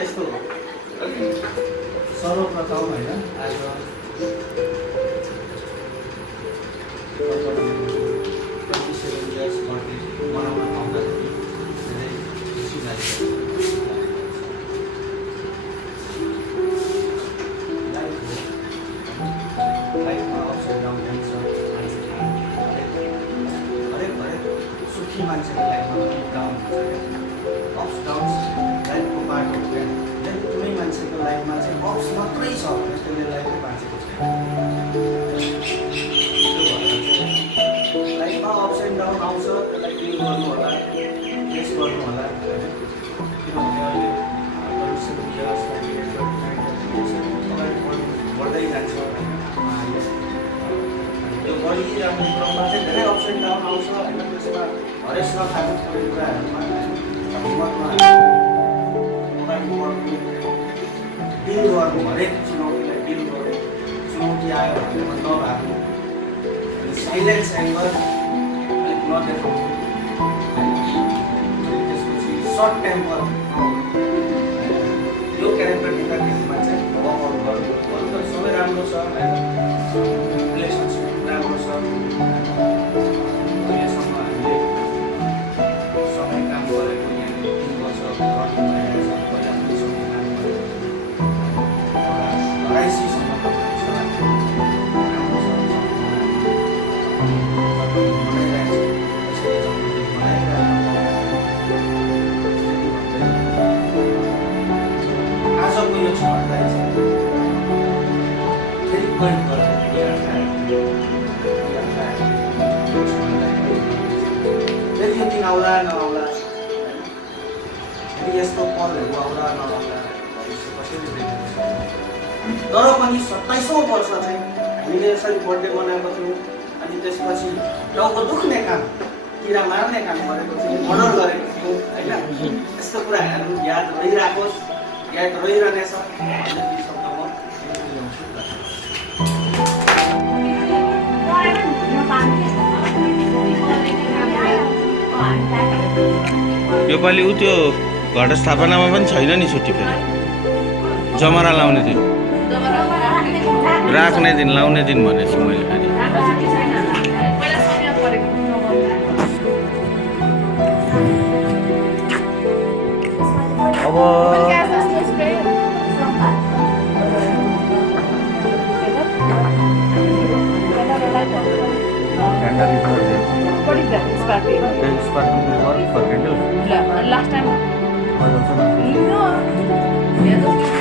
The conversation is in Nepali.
यस्तो हो सर्वप्रथम होइन आज 27 years बर्थडे मनाउन पाउँदाखेरि धेरै खुसी लागेको लाइफमा अप्स एन्ड डाउन हुन्छ हरेक सुखी मान्छेको लाइफमा पनि डाउन हुन्छ अप्स डाउन्स लाइफको पार्ट हो क्या कुनै मान्छेको लाइफमा चाहिँ अप्स मात्रै छ भने त्यसले लाइफै बाँचेको छैन लाइफमा अप्स एन्ड डाउन आउँछ त्यसलाई डिल गर्नु होला फेस गर्नु होला होइन किनभने अहिले बढ्दै जान्छ होइन त्यो गरिरहने क्रममा चाहिँ धेरै अप्स एन्ड डाउन आउँछ होइन त्यसमा हरेस नखानु पर्ने कुराहरूमा हिम्मतमा डिल गर्नु हरेक चुनौतीलाई डिल गर्नु चुनौती आयो भनेमा नभाग्नु साइलेन्स एङ्गर अलिक नदेखाउनु त्यसपछि सर्ट टेम्पर यो क्यारेक्टर डिफेक्टमा चाहिँ वर्कआउट गर्नु अरू त सबै राम्रो छ होइन रिलेसनसिप राम्रो छ अहिलेसम्म हामीले सँगै काम गरेको यहाँ 3 वर्ष गर्नु भइरहेको छ पहिला पनि सँगै काम गरेको घराइसीसम्म आजको यो क्षणलाई चाहिँ फेरि कैद गरेर फेरि यो दिन आउला नआउला फेरि यस्तो पलहरू आउला नआउला भविष्य कसरी देख्छ तर पनि 27औं वर्ष चाहिँ हामीले यसरी बर्थडे मनाएको थियौँ अनि त्यसपछि टाउको दुख्ने काम किरा मार्ने काम गरेको थियौँ मर्डर गरेको थियौँ होइन यस्तो कुराहरू याद रहिरहेकोस् याद रहिरहनेछ योपालि उ त्यो घटस्थापनामा पनि छैन नि छुट्टी फेरि जमरा लाउने दिन राख्ने दिन लाउने दिन भनेको छु मैले फेरि अब candle is not there. What is that? Sparkling. The sparkling will work for candle. Last time. Was also not there. No.